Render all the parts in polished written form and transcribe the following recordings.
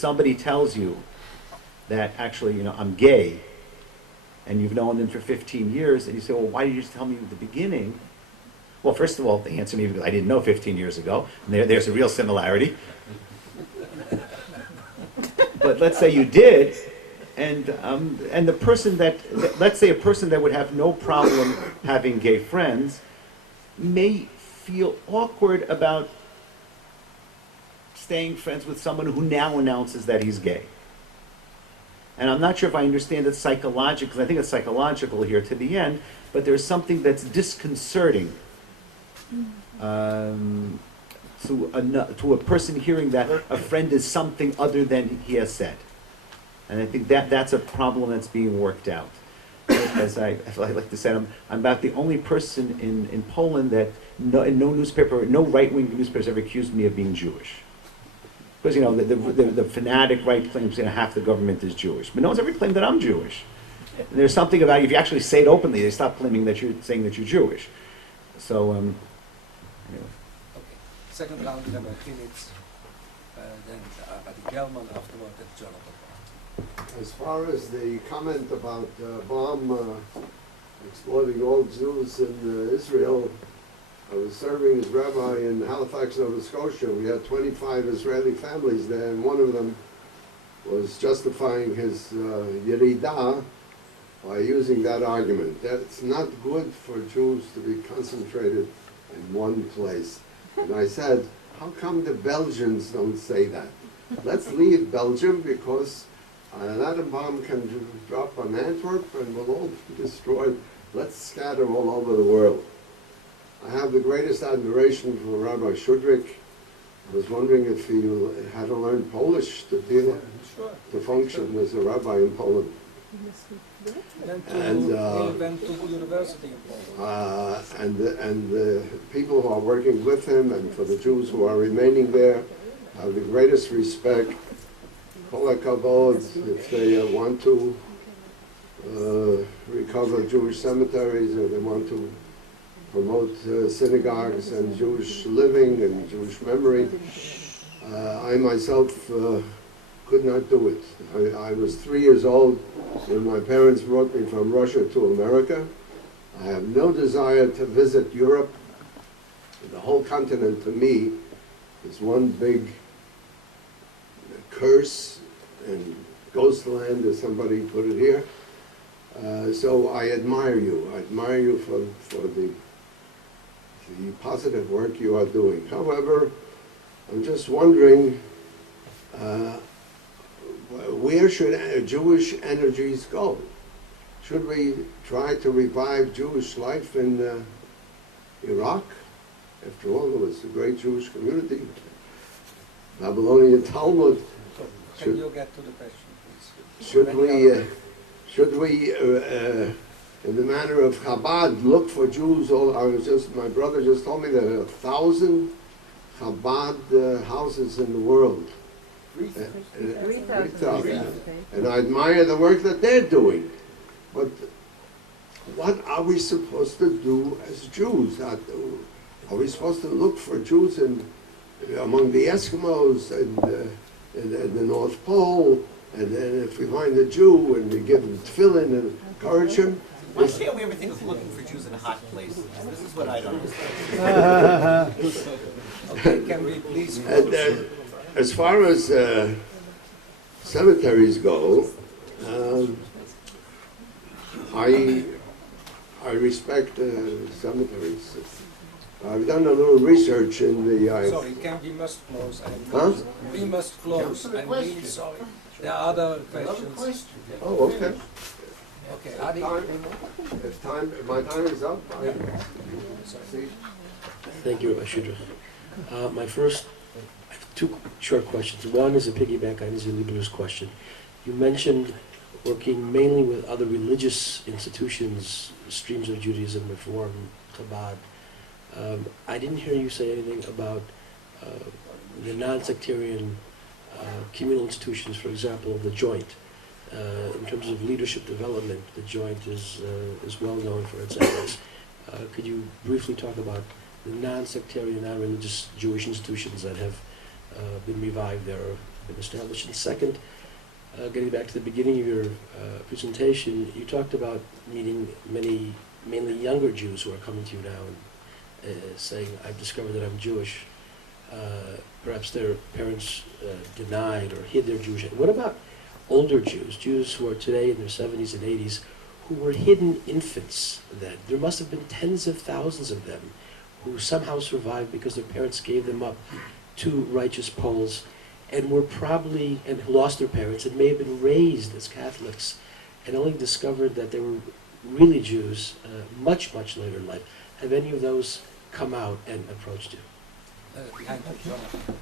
somebody tells you that actually, I'm gay, and you've known them for 15 years, and you say, well, why did you just tell me at the beginning? Well, first of all, the answer may be, I didn't know 15 years ago, and there's a real similarity. But let's say you did, and the person let's say a person that would have no problem having gay friends may feel awkward about staying friends with someone who now announces that he's gay. And I'm not sure if I understand it psychologically, because I think it's psychological here to the end, but there's something that's disconcerting to a person hearing that a friend is something other than he has said. And I think that's a problem that's being worked out. As I like to say, I'm about the only person in Poland that no newspaper, no right-wing newspaper has ever accused me of being Jewish. Because, the fanatic right claims half the government is Jewish. But no one's ever claimed that I'm Jewish. And there's something about, if you actually say it openly, they stop claiming that you're saying that you're Jewish. So, anyway. Okay. Second round, we have 3 minutes. Then Rabbi Gelman, afterward, and Jonathan. As far as the comment about bomb exploding all Jews in Israel, I was serving as rabbi in Halifax, Nova Scotia. We had 25 Israeli families there, and one of them was justifying his yeridah by using that argument. That's not good for Jews to be concentrated in one place. And I said, how come the Belgians don't say that? Let's leave Belgium, because an atom bomb can drop on Antwerp and we'll all be destroyed. Let's scatter all over the world. I have the greatest admiration for Rabbi Schudrich. I was wondering if he had to learn Polish to function as a rabbi in Poland. And went to university in Poland. And the people who are working with him, and for the Jews who are remaining there, I have the greatest respect. Kol hakavod, if they want to recover Jewish cemeteries, or they want to promote synagogues and Jewish living and Jewish memory. I myself could not do it. I was 3 years old when my parents brought me from Russia to America. I have no desire to visit Europe. The whole continent, to me, is one big curse and ghost land, as somebody put it here. So I admire you. I admire you for the positive work you are doing. However, I'm just wondering, where should Jewish energies go? Should we try to revive Jewish life in Iraq? After all, there was a great Jewish community. Babylonian Talmud. Can you get to the question, please? Should we, in the manner of Chabad, look for Jews? My brother just told me there are 1,000 Chabad houses in the world. 3,000. And I admire the work that they're doing. But what are we supposed to do as Jews? Are we supposed to look for Jews among the Eskimos and the North Pole? And then if we find a Jew and we give him tefillin and encourage him. Why can't we ever think of looking for Jews in hot places? This is what I don't understand. Okay, can we please... And, as far as cemeteries go, I respect cemeteries. I've done a little research in the... Sorry, we must close. Huh? We must close. I'm really sorry. There are other questions. Oh, okay. Okay, Adi. If my time is up, I see. Thank you, Rabbi Schudrich. I have 2 short questions. One is a piggyback on Izzy Lieber's question. You mentioned working mainly with other religious institutions, streams of Judaism, Reform, Chabad. I didn't hear you say anything about the non-sectarian communal institutions, for example, the Joint. In terms of leadership development, the Joint is well known for its efforts. Could you briefly talk about the non-sectarian, non-religious Jewish institutions that have been revived there or been established. And second, getting back to the beginning of your presentation, you talked about meeting many, mainly younger Jews who are coming to you now and saying, I've discovered that I'm Jewish. Perhaps their parents denied or hid their Jewish. What about older Jews, Jews who are today in their 70s and 80s, who were hidden infants then? There must have been tens of thousands of them who somehow survived because their parents gave them up to righteous Poles and were probably, and lost their parents, and may have been raised as Catholics and only discovered that they were really Jews much, much later in life. Have any of those come out and approached you? Behind you, Jonathan.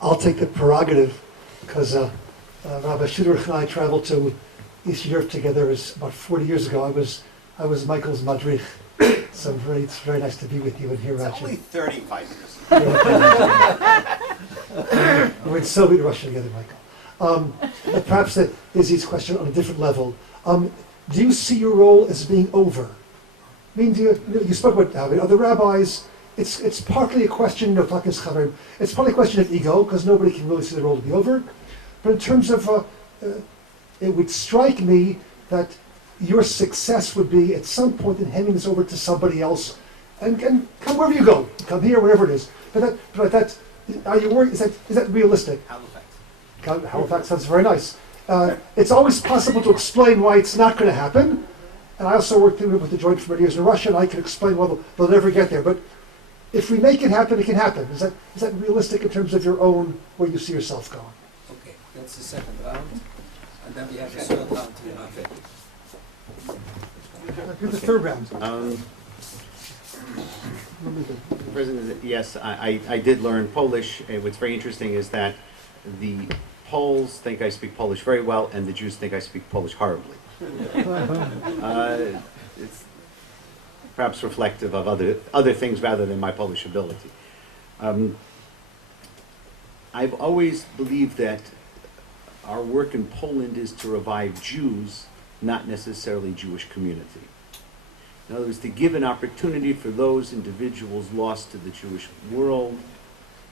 I'll take the prerogative, because Rabbi Schudrich and I traveled to East Europe together about 40 years ago. I was Michael's madrich, so it's very nice to be with you and hear about you. Only 35 years. We went Soviet Russia together, Michael. But perhaps there's this question on a different level. Do you see your role as being over? I mean, you spoke about other rabbis. It's partly a question of it's partly a question of ego, because nobody can really see the role to be over. But in terms of, it would strike me that your success would be at some point in handing this over to somebody else, and come wherever you go, come here, wherever it is. But that, are you worried? Is that realistic? Halifax sounds very nice. It's always possible to explain why it's not going to happen. And I also worked with the Joint for many years in Russia, and I can explain why they'll never get there. But if we make it happen, it can happen. Is that realistic in terms of your own, where you see yourself going? Okay, that's the second round. And then we have the third round to okay. Here's the third round. President, yes, I did learn Polish. What's very interesting is that the Poles think I speak Polish very well, and the Jews think I speak Polish horribly. It's perhaps reflective of other things rather than my Polish ability. I've always believed that our work in Poland is to revive Jews, not necessarily Jewish community. In other words, to give an opportunity for those individuals lost to the Jewish world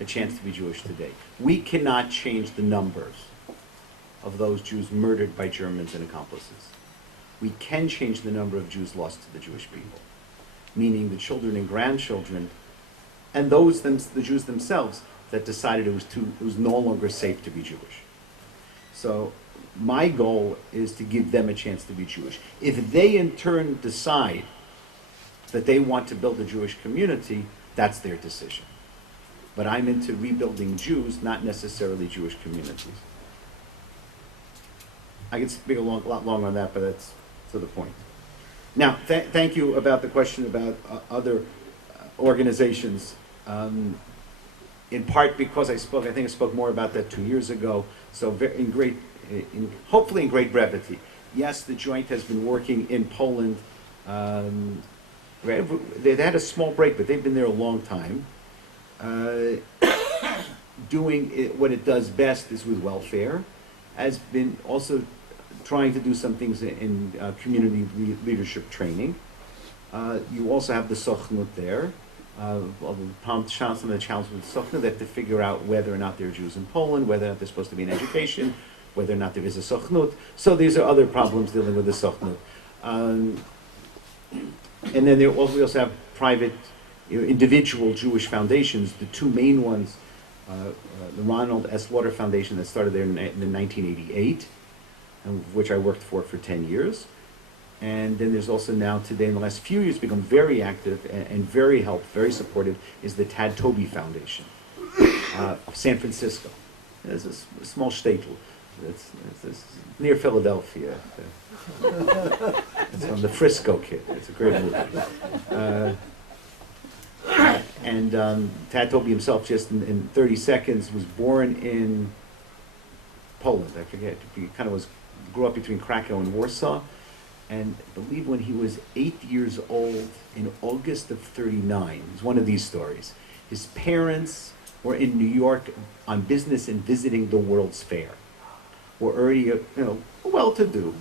a chance to be Jewish today. We cannot change the numbers of those Jews murdered by Germans and accomplices. We can change the number of Jews lost to the Jewish people, meaning the children and grandchildren, and the Jews themselves that decided it was no longer safe to be Jewish. So my goal is to give them a chance to be Jewish. If they in turn decide that they want to build a Jewish community, that's their decision. But I'm into rebuilding Jews, not necessarily Jewish communities. I could speak a lot longer on that, but that's to the point. Now, thank you about the question about other organizations. In part because I think I spoke more about that 2 years ago. So hopefully in great brevity. Yes, the Joint has been working in Poland. They had a small break, but they've been there a long time. Doing what it does best is with welfare. Has been also trying to do some things in community leadership training. You also have the Sochnut there. The challenge with the Sochnut, they have to figure out whether or not there are Jews in Poland, whether or not they're supposed to be in education, whether or not there is a Sochnut. So these are other problems dealing with the Sochnut. And then we also have private, individual Jewish foundations. The two main ones, the Ronald S. Lauder Foundation that started there in 1988, and which I worked for 10 years. And then there's also now today, in the last few years, become very active and very very supportive, is the Tad Toby Foundation of San Francisco. It's a small shtetl. It's near Philadelphia. It's from the Frisco Kid. It's a great movie. And Tad Toby himself, just in 30 seconds, was born in Poland. I forget. He grew up between Krakow and Warsaw. And I believe when he was 8 years old, in August of '39, it's one of these stories, his parents were in New York on business and visiting the World's Fair. Were already, well-to-do.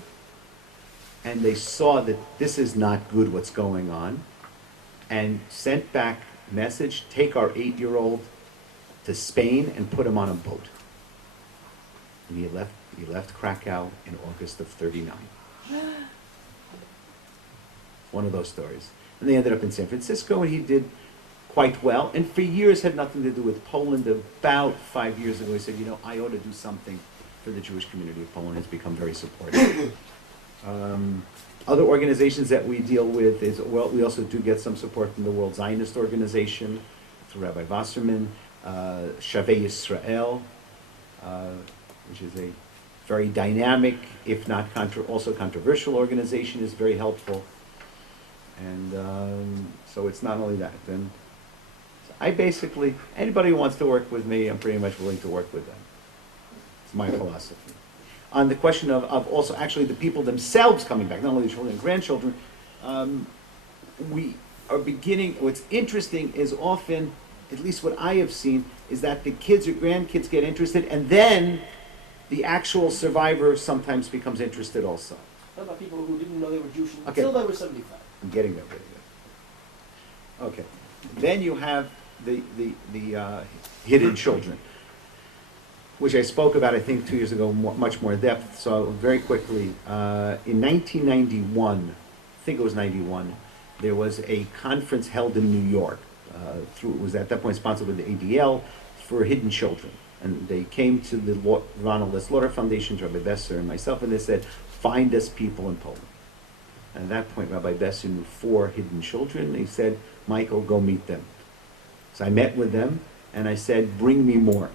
And they saw that this is not good, what's going on, and sent back message, take our 8-year-old to Spain and put him on a boat. And he left Krakow in August of 39. One of those stories. And they ended up in San Francisco, and he did quite well. And for years had nothing to do with Poland. About 5 years ago, he said, I ought to do something for the Jewish community of Poland. Has become very supportive. Other organizations that we deal with is, well, we also do get some support from the World Zionist Organization, through Rabbi Wasserman, Shavei Yisrael, which is a very dynamic, if not also controversial organization, is very helpful. And so it's not only that. And so I basically, anybody who wants to work with me, I'm pretty much willing to work with them. It's my philosophy. On the question of also actually the people themselves coming back, not only the children and grandchildren, we are beginning, what's interesting is often, at least what I have seen, is that the kids or grandkids get interested, and then the actual survivor sometimes becomes interested also. What about people who didn't know they were Jewish Okay. until they were 75? I'm getting there pretty good. Okay. Then you have the hidden children, which I spoke about, I think, 2 years ago, much more in depth. So very quickly, in 1991, I think it was 91, there was a conference held in New York. It was at that point sponsored by the ADL for hidden children. And they came to the Ronald S. Lauder Foundation, to Rabbi Besser and myself, and they said, find us people in Poland. And at that point, Rabbi Besser knew 4 hidden children. He said, Michael, go meet them. So I met with them, and I said, bring me more.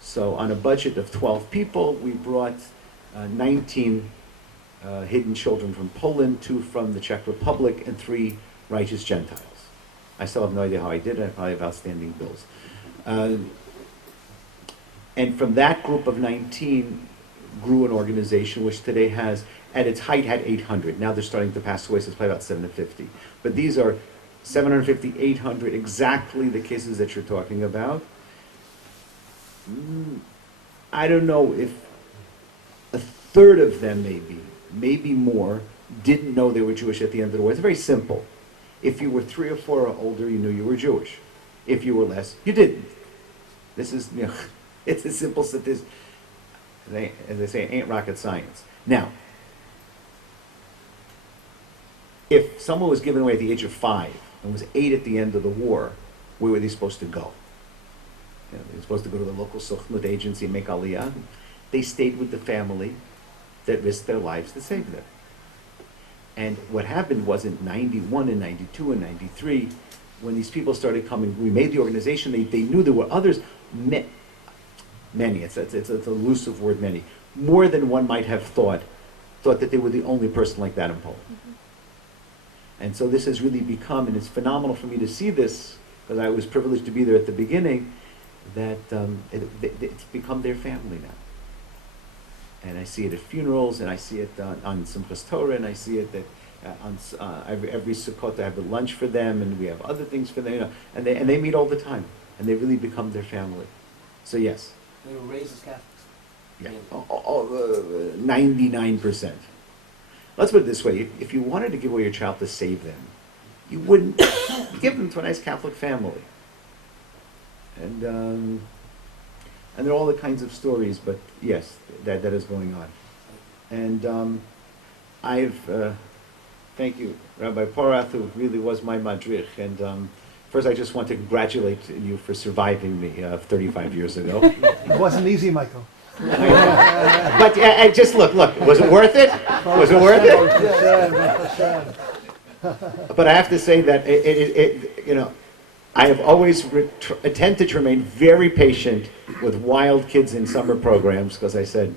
So on a budget of 12 people, we brought 19 hidden children from Poland, 2 from the Czech Republic, and 3 righteous Gentiles. I still have no idea how I did it. I probably have outstanding bills. And from that group of 19 grew an organization which today has, at its height, had 800. Now they're starting to pass away, so it's probably about 750. But these are 750, 800, exactly the cases that you're talking about. I don't know if a third of them, maybe more, didn't know they were Jewish at the end of the war. It's very simple. If you were 3 or 4 or older, you knew you were Jewish. If you were less, you didn't. This is, it's a simple statistic. As they say, it ain't rocket science. Now, if someone was given away at the age of 5 and was 8 at the end of the war, where were they supposed to go? They were supposed to go to the local Sochnut agency and make aliyah. They stayed with the family that risked their lives to save them. And what happened was in 91 and 92 and 93, when these people started coming, we made the organization, they knew there were others, many, it's an elusive word, many, more than one might have thought that they were the only person like that in Poland. Mm-hmm. And so this has really become, and it's phenomenal for me to see this, because I was privileged to be there at the beginning, that it's become their family now. And I see it at funerals, and I see it on Simchas Torah, and I see it that on every Sukkot I have a lunch for them, and we have other things for them, and they meet all the time, and they really become their family. So yes. They were raised as Catholics. Yeah, 99%. Let's put it this way: if you wanted to give away your child to save them, you wouldn't give them to a nice Catholic family. And there are all the kinds of stories, but yes, that is going on. And thank you, Rabbi Porath, who really was my madrich. And first, I just want to congratulate you for surviving me 35 years ago. It wasn't easy, Michael. But just look, was it worth it? Was it worth it? But I have to say that I have always attempted to remain very patient with wild kids in summer programs, because I said,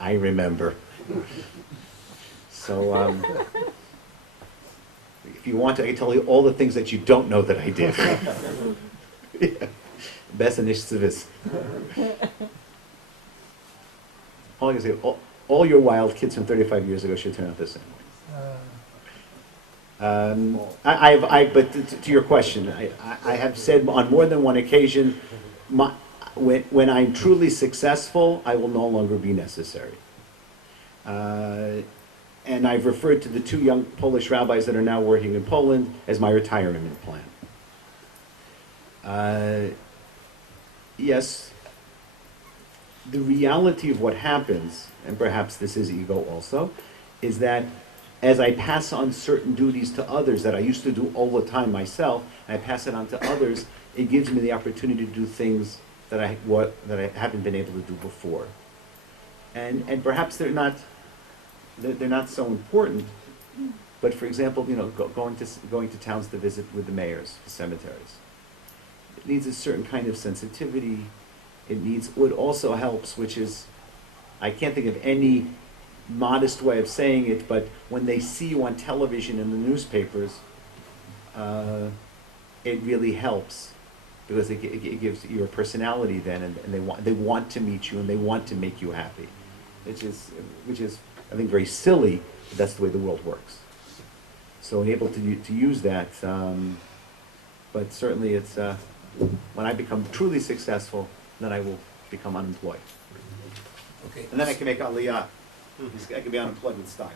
I remember. So if you want to, I can tell you all the things that you don't know that I did. Besser nicht zu wissen. All I can say, all your wild kids from 35 years ago should turn out the same way. But to your question, I have said on more than one occasion, when I'm truly successful, I will no longer be necessary. And I've referred to the 2 young Polish rabbis that are now working in Poland as my retirement plan. yes, the reality of what happens, and perhaps this is ego also, is that as I pass on certain duties to others that I used to do all the time myself, and I pass it on to others, it gives me the opportunity to do things that I haven't been able to do before. And perhaps they're not so important, but for example, going to towns to visit with the mayors, the cemeteries. It needs a certain kind of sensitivity. What also helps, which is, I can't think of any modest way of saying it, but when they see you on television and the newspapers, it really helps, because it gives you a personality then, and they want to meet you and they want to make you happy, which is I think very silly, but that's the way the world works. So able to use that, but certainly it's when I become truly successful, then I will become unemployed, Okay. and then I can make aliyah. I can be unemployed with style.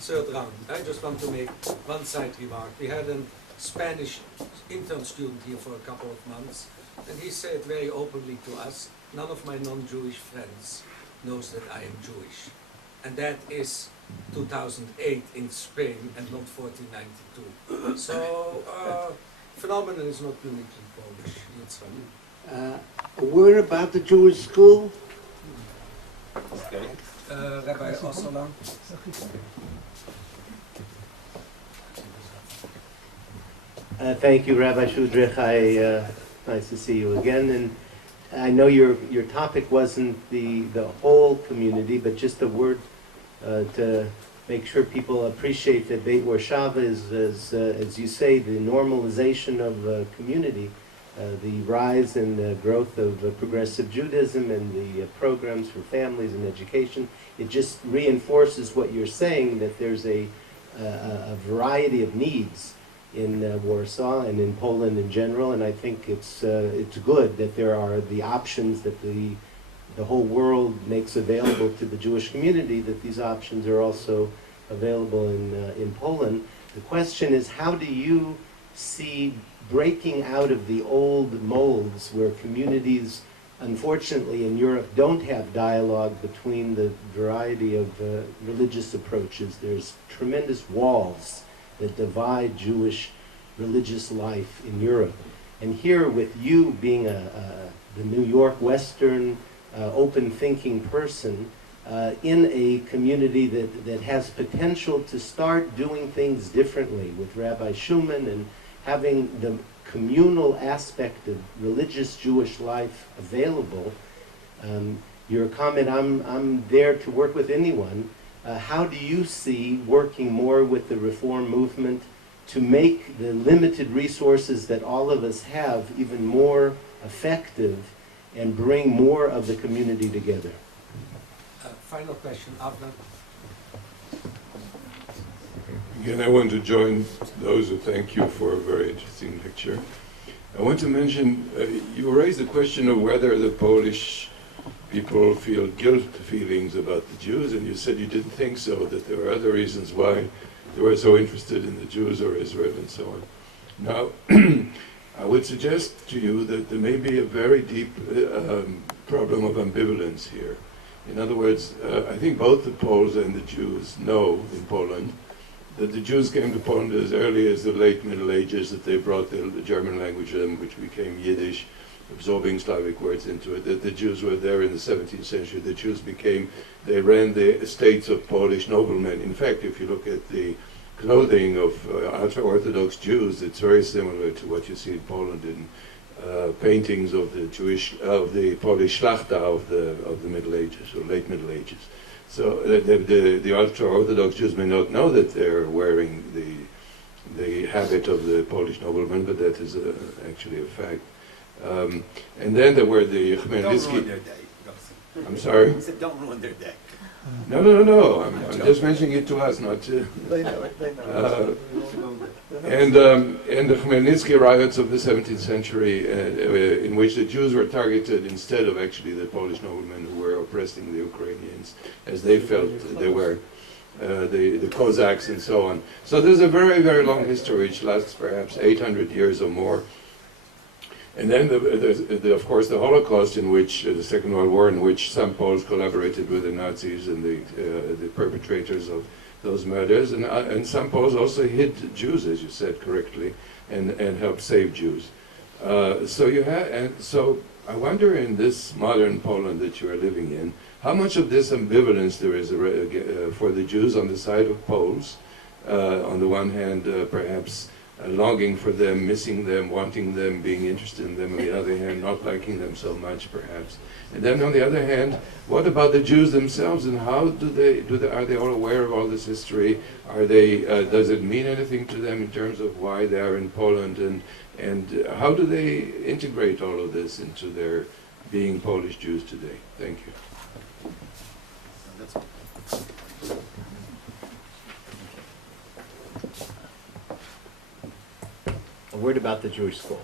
Third round. I just want to make one side remark. We had a Spanish intern student here for a couple of months, and he said very openly to us, none of my non-Jewish friends knows that I am Jewish. And that is 2008 in Spain and not 1492. So, phenomenon is not uniquely Polish. It's A word about the Jewish school? Okay. Rabbi Ossola. Thank you, Rabbi Schudrich. Nice to see you again. And I know your topic wasn't the whole community, but just a word to make sure people appreciate that Beit Warshawa is, as you say, the normalization of community, the rise and growth of progressive Judaism and the programs for families and education. It just reinforces what you're saying, that there's a variety of needs in Warsaw and in Poland in general, and I think it's good that there are the options that the whole world makes available to the Jewish community, that these options are also available in Poland. The question is, how do you see breaking out of the old molds where communities, unfortunately in Europe, don't have dialogue between the variety of religious approaches? There's tremendous walls that divide Jewish religious life in Europe. And here, with you being the New York Western open-thinking person in a community that has potential to start doing things differently, with Rabbi Schumann and having the communal aspect of religious Jewish life available, your comment, I'm there to work with anyone. How do you see working more with the Reform movement to make the limited resources that all of us have even more effective and bring more of the community together? Final question, Avner. Again, I want to join those who thank you for a very interesting lecture. I want to mention, you raised the question of whether the Polish people feel guilt feelings about the Jews, and you said you didn't think so, that there were other reasons why they were so interested in the Jews or Israel and so on. Now, I would suggest to you that there may be a very deep problem of ambivalence here. In other words, I think both the Poles and the Jews know in Poland that the Jews came to Poland as early as the late Middle Ages, that they brought the German language in, which became Yiddish, absorbing Slavic words into it, that the Jews were there in the 17th century. The Jews they ran the estates of Polish noblemen. In fact, if you look at the clothing of ultra-Orthodox Jews, it's very similar to what you see in Poland in paintings of the Polish Szlachta of the Middle Ages, or late Middle Ages. So the ultra-Orthodox Jews may not know that they're wearing the habit of the Polish nobleman, but that is actually a fact. And then there were the Don't ruin Khmelnytsky. their day. I'm sorry? He said, don't ruin their day. No. I'm just mentioning it to us, not to. They know it, they know it. And the Khmelnytsky riots of the 17th century, in which the Jews were targeted instead of actually the Polish noblemen who were oppressing the Ukrainians, as they felt they were, the Cossacks and so on. So there's a very, very long history which lasts perhaps 800 years or more. And then, of course, the Holocaust, in which the Second World War, in which some Poles collaborated with the Nazis and the perpetrators of those murders, and some Poles also hid Jews, as you said correctly, and helped save Jews. So I wonder, in this modern Poland that you are living in, how much of this ambivalence there is for the Jews on the side of Poles. On the one hand, perhaps longing for them, missing them, wanting them, being interested in them. On the other hand, not liking them so much, perhaps. And then on the other hand, what about the Jews themselves, and how are they all aware of all this history? Does it mean anything to them in terms of why they are in Poland, and how do they integrate all of this into their being Polish Jews today? Thank you. A word about the Jewish school.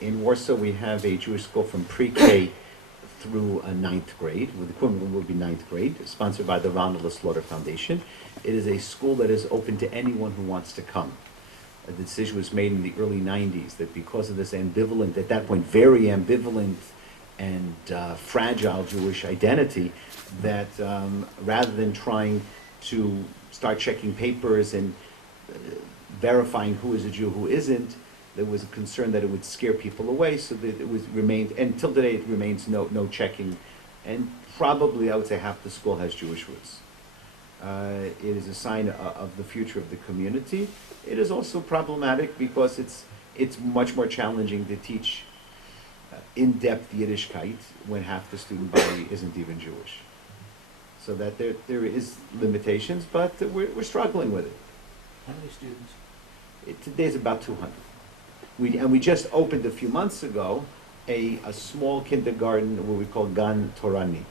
In Warsaw, we have a Jewish school from pre-K through ninth grade. The equivalent would be ninth grade, sponsored by the Ronald Slaughter Foundation. It is a school that is open to anyone who wants to come. The decision was made in the early 90s that because of this ambivalent, at that point, very ambivalent and fragile Jewish identity, that rather than trying to start checking papers and verifying who is a Jew, who isn't, there was a concern that it would scare people away, so that it was remained, and till today it remains no checking, and probably I would say half the school has Jewish roots. It is a sign of the future of the community. It is also problematic because it's much more challenging to teach in-depth Yiddishkeit when half the student body isn't even Jewish. So that there is limitations, but we're struggling with it. How many students? Today's about 200. We just opened a few months ago a small kindergarten, what we call Gan Torani,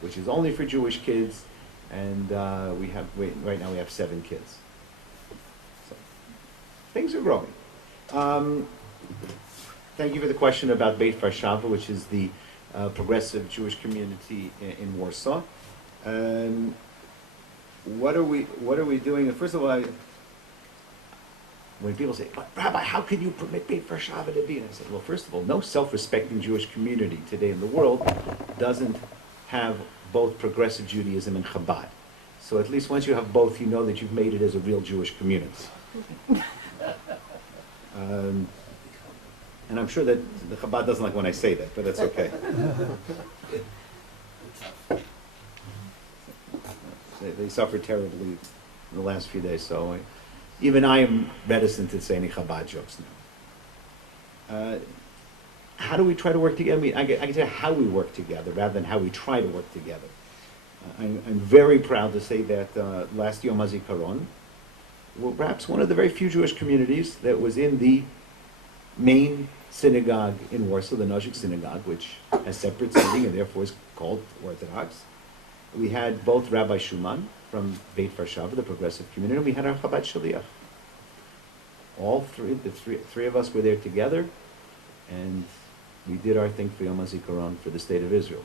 which is only for Jewish kids, and right now we have 7 kids. So things are growing. Thank you for the question about Beit Varshava, which is the progressive Jewish community in Warsaw. What are we doing? First of all, when people say, Rabbi, how can you permit Beit Varshava to be? And I said, well, first of all, no self-respecting Jewish community today in the world doesn't have both progressive Judaism and Chabad. So at least once you have both, you know that you've made it as a real Jewish community. And I'm sure that the Chabad doesn't like when I say that, but that's okay. They suffered terribly in the last few days, so even I am reticent to say any Chabad jokes now. How do we try to work together? I mean, I can tell you how we work together rather than how we try to work together. I'm very proud to say that last Yom HaZikaron, we're perhaps one of the very few Jewish communities that was in the main synagogue in Warsaw, the Nozik Synagogue, which has separate seating and therefore is called Orthodox. We had both Rabbi Shuman from Beit Varshava, the progressive community, and we had our Chabad Shaliach. All three of us were there together, and we did our thing for Yom HaZikaron for the State of Israel.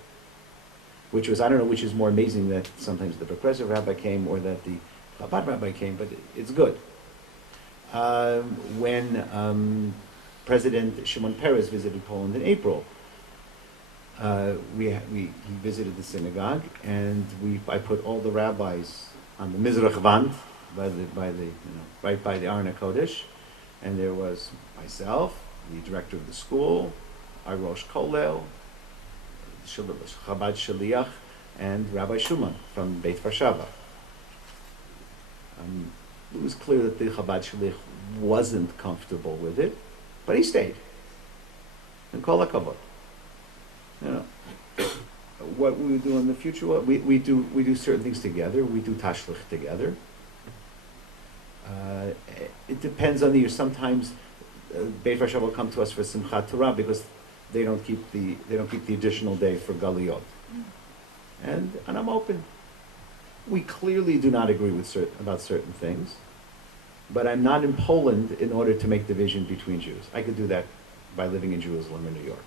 Which was, I don't know which is more amazing, that sometimes the progressive rabbi came or that the Chabad rabbi came, but it's good. When President Shimon Peres visited Poland in April, he visited the synagogue, and I put all the rabbis on the Mizrach Wand, right by the Aron HaKodesh, and there was myself, the director of the school, our Rosh Kollel, Chabad Shaliach, and Rabbi Shuman from Beit Varshava. It was clear that the Chabad Shaliach wasn't comfortable with it, but he stayed. And kol hakavod. What we do in the future, we do certain things together. We do tashlich together. It depends on the year. Sometimes Beit Varshava will come to us for Simchat Torah because they don't keep the additional day for Galiyot, and I'm open. We clearly do not agree about certain things, but I'm not in Poland in order to make division between Jews. I could do that by living in Jerusalem or New York.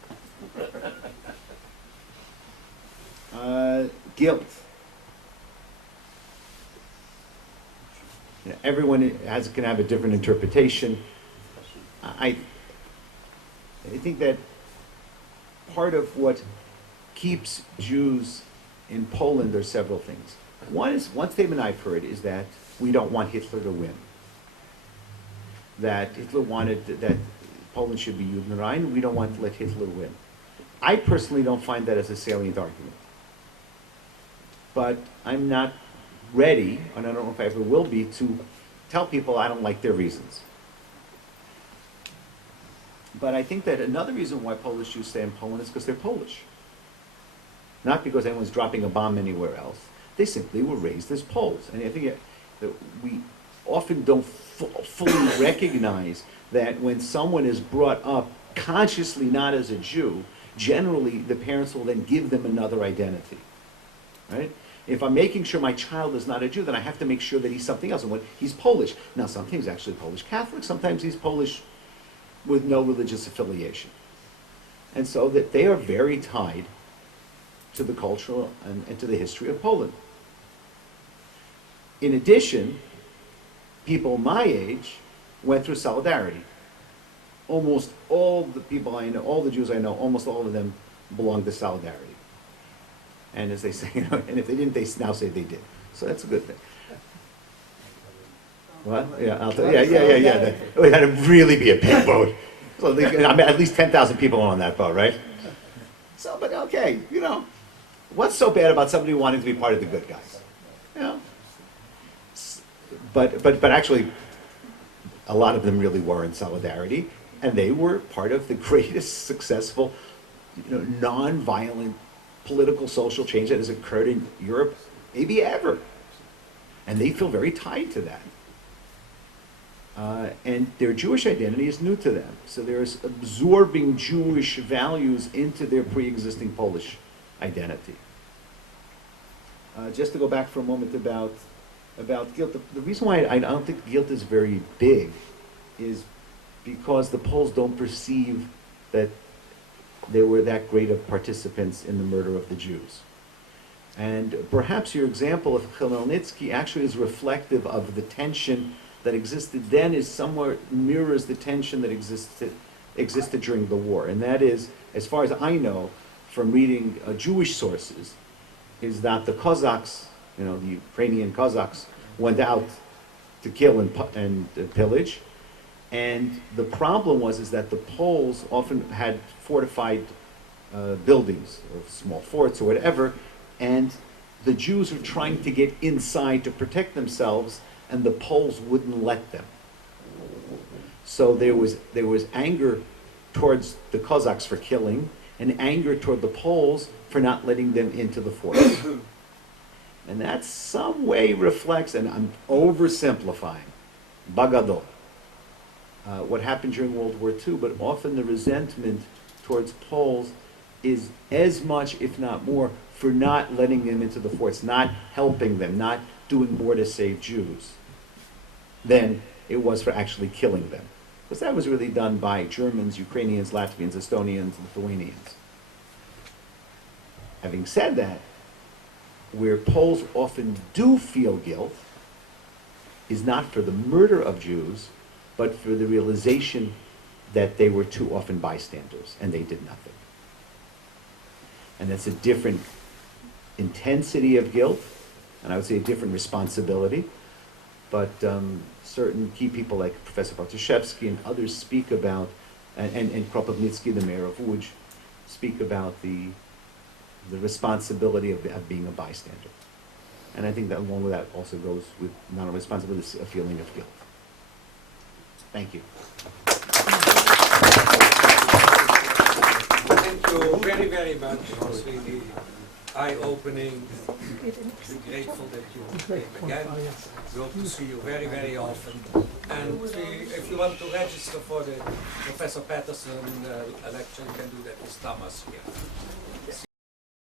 Guilt. Everyone can have a different interpretation. I think that part of what keeps Jews in Poland are several things. One statement I've heard is that we don't want Hitler to win. That Hitler wanted that Poland should be Judenrein, we don't want to let Hitler win. I personally don't find that as a salient argument. But I'm not ready, and I don't know if I ever will be, to tell people I don't like their reasons. But I think that another reason why Polish Jews stay in Poland is because they're Polish. Not because anyone's dropping a bomb anywhere else. They simply were raised as Poles. And I think that we often don't fully recognize that when someone is brought up consciously not as a Jew, generally the parents will then give them another identity. Right? If I'm making sure my child is not a Jew, then I have to make sure that he's something else. And what he's Polish. Now, sometimes he's actually Polish Catholic, sometimes he's Polish with no religious affiliation. And so that they are very tied to the cultural and to the history of Poland. In addition, people my age went through solidarity. Almost all the people I know, all the Jews I know, almost all of them belong to solidarity. And as they say, and if they didn't, they now say they did. So that's a good thing. What? Yeah, I'll tell you. Yeah. It had to really be a big boat. So at least 10,000 people on that boat, right? So, but okay, what's so bad about somebody wanting to be part of the good guys? But actually, a lot of them really were in solidarity, and they were part of the greatest successful, non-violent political social change that has occurred in Europe, maybe ever. And they feel very tied to that. And their Jewish identity is new to them. So there's absorbing Jewish values into their pre-existing Polish identity. Just to go back for a moment about guilt, the reason why I don't think guilt is very big is because the Poles don't perceive that there were that great of participants in the murder of the Jews. And perhaps your example of Chmielnicki actually is reflective of the tension that existed then, is somewhat mirrors the tension that existed during the war. And that is, as far as I know from reading Jewish sources, is that the Cossacks, the Ukrainian Cossacks, went out to kill and pillage. And the problem is that the Poles often had fortified buildings, or small forts or whatever, and the Jews were trying to get inside to protect themselves, and the Poles wouldn't let them. So there was anger towards the Cossacks for killing, and anger toward the Poles for not letting them into the forts. And that some way reflects, and I'm oversimplifying, Bagadol, what happened during World War II, but often the resentment towards Poles is as much, if not more, for not letting them into the forts, not helping them, not doing more to save Jews than it was for actually killing them. Because that was really done by Germans, Ukrainians, Latvians, Estonians, Lithuanians. Having said that, where Poles often do feel guilt is not for the murder of Jews, but for the realization that they were too often bystanders and they did nothing. And that's a different intensity of guilt, and I would say a different responsibility. But certain key people like Professor Bartoszewski and others speak about, and Kropotnicki, the mayor of Łódź, speak about the responsibility of being a bystander. And I think that along with that also goes with not only responsibility, a feeling of guilt. Thank you. Thank you very, very much. It was really eye-opening. We're grateful that you came again. We hope to see you very, very often. And if you want to register for the Professor Patterson lecture, you can do that with Thomas here.